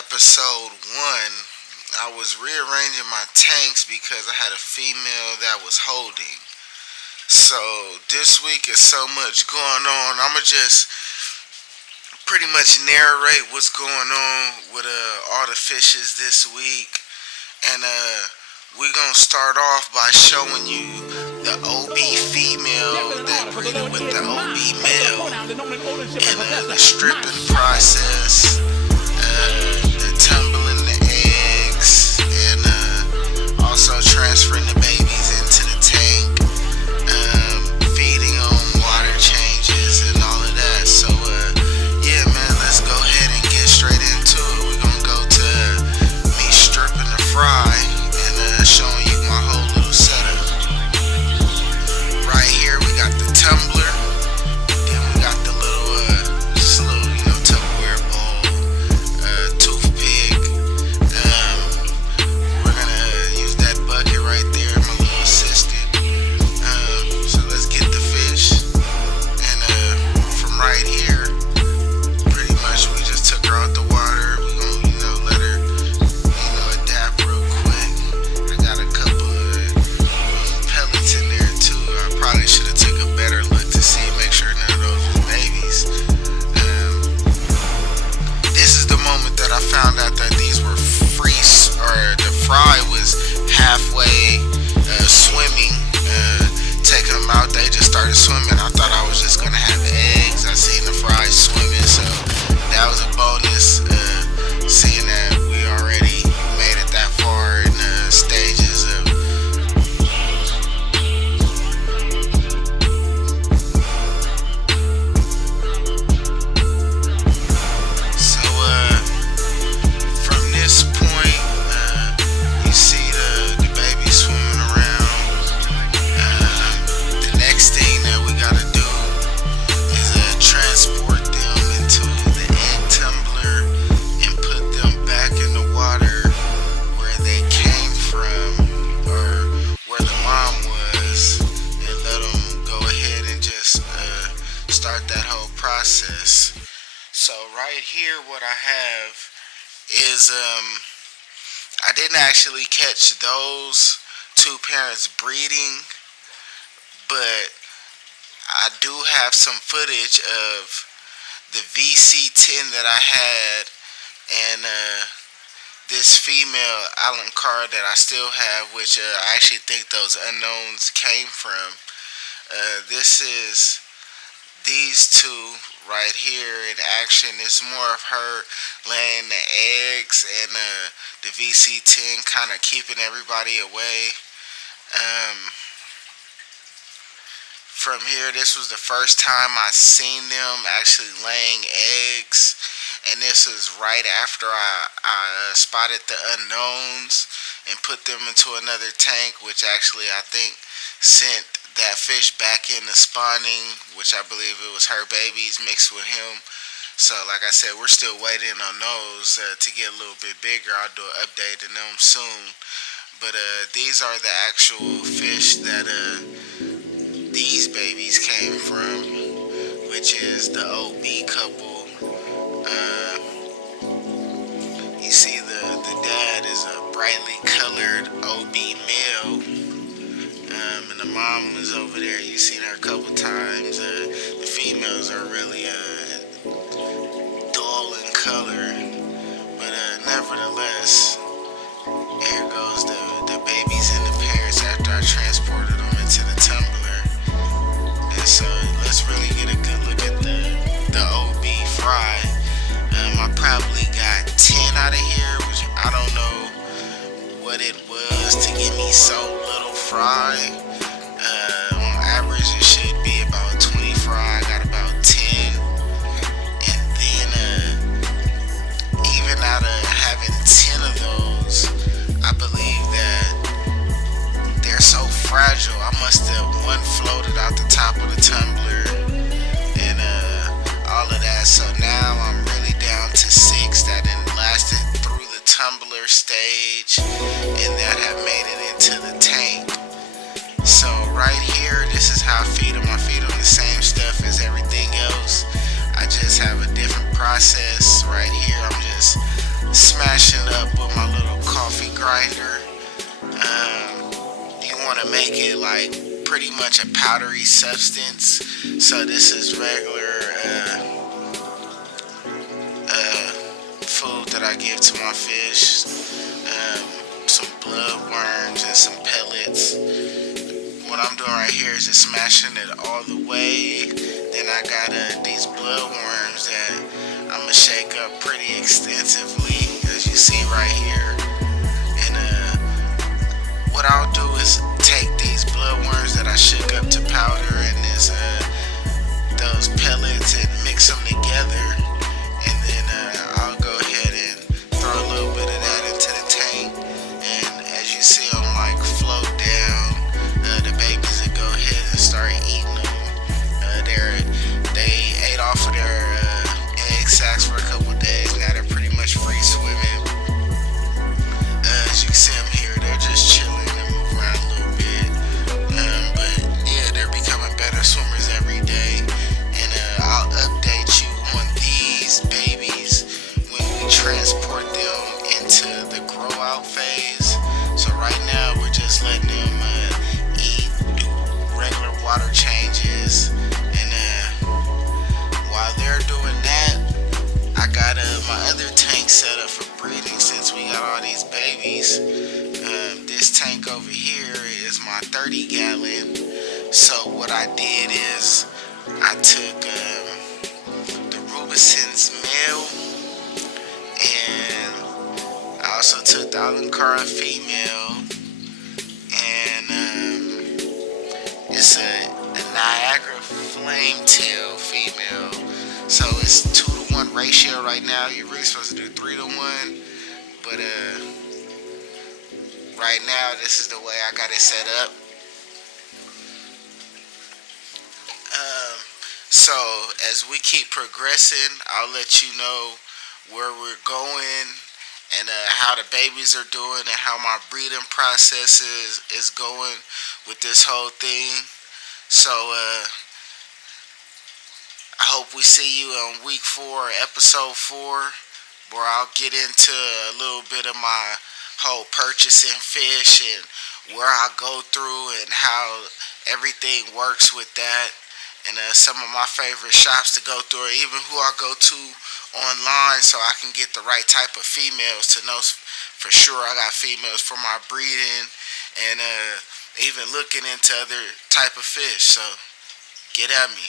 episode 1, I was rearranging my tanks because I had a female that was holding. So this week is so much going on. I'ma just pretty much narrate what's going on with all the fishes this week, and we're gonna start off by showing you the OB female that breeded with the OB male, and the stripping process, the tumbling the eggs, and also transferring the babies into the tank, feeding them, water changes, and all of that. So yeah, man, let's go ahead and get straight into it. We're gonna go to me stripping the fry and showing you my whole little setup. Right here we got the tumbler, then we got the little Tupperware bowl, toothpick. We're gonna use that bucket right there, my little assistant. So let's get the fish, and from right here, pretty much we just took her out the water. We gonna let her adapt real quick. I got a couple of pellets in there too. I probably should have took a better look to see, make sure none of those was babies. This is the moment that I found out that these were free, or the fry was halfway swimming. Taking them out, they just started swimming. I thought I was just gonna have eggs. I seen the fry swimming, so that was a bonus. Seeing that we already made it that far in the stages of from this point, you see the baby swimming around. The next thing that we gotta do is transport them into the egg tumbler and put them back in the water where they came from, or where the mom was, and let them go ahead and just start that whole process. So right here what I have is I didn't actually catch those two parents breeding, but I do have some footage of the VC10 that I had, and this female Allen car that I still have, which I actually think those unknowns came from. This is these two right here in action. It's more of her laying the eggs, and the VC10 kind of keeping everybody away. From here, this was the first time I seen them actually laying eggs, and this is right after I spotted the unknowns and put them into another tank, which actually I think sent that fish back into spawning, which I believe it was her babies mixed with him. So like I said, we're still waiting on those to get a little bit bigger. I'll do an update on them soon. But these are the actual fish that these babies came from, which is the OB couple. You see the dad is a brightly colored OB male, and the mom was over there. You've seen her a couple times. The females are really dull in color, but nevertheless, here goes the babies and the parents after I transported them into the tumbler. And so let's really get a good look at the OB fry. I probably got 10 out of here, which I don't know what it was to give me so little fry. On average, it should be about 20 fry. I got about 10. And then even out of having 10 of those, I believe that they're so fragile. I must have one floated out the top of the tumbler and all of that. So now I'm really down to 6 that then lasted through the tumbler stage and that have made it into the tank. So right here, this is how I feed them. I feed them the same stuff as everything else. I just have a different process. Right here, I'm just smashing up with my little coffee grinder. You want to make it like pretty much a powdery substance. So this is regular food that I give to my fish. Some blood worms and some pellets. What I'm doing right here is just smashing it all the way. Then I got these blood worms that I'm gonna shake up pretty extensively, as you see right here. And what I'll do is take these blood worms that I shook up to powder and those pellets and mix them together. And then I'll go ahead and throw a little bit of that into the tank. And as you see them like float down, the babies will go ahead and start eating them. They ate off of their egg sacs for a couple days. Now they're pretty much free swimming. As you can see them here, they're just chilling and move around a little bit. But yeah, they're becoming better swimmers every day. And I'll update you on these babies when we transport them into the grow out phase. So right now we're just letting them eat, do regular water changes. And while they're doing that, I got my other tank set up for breeding since we got all these babies. This tank over here is my 30 gallon. So what I did is I took the Rubicins male, and I also took the Alencara female, and it's a Niagara Flametail female. So it's 2-to-1 ratio right now. You're really supposed to do 3-to-1, but right now this is the way I got it set up. So as we keep progressing, I'll let you know where we're going and how the babies are doing and how my breeding process is going with this whole thing. So I hope we see you on week 4, episode 4, where I'll get into a little bit of my whole purchasing fish and where I go through and how everything works with that. And some of my favorite shops to go through, or even who I go to online so I can get the right type of females to know for sure I got females for my breeding, and even looking into other type of fish. So get at me.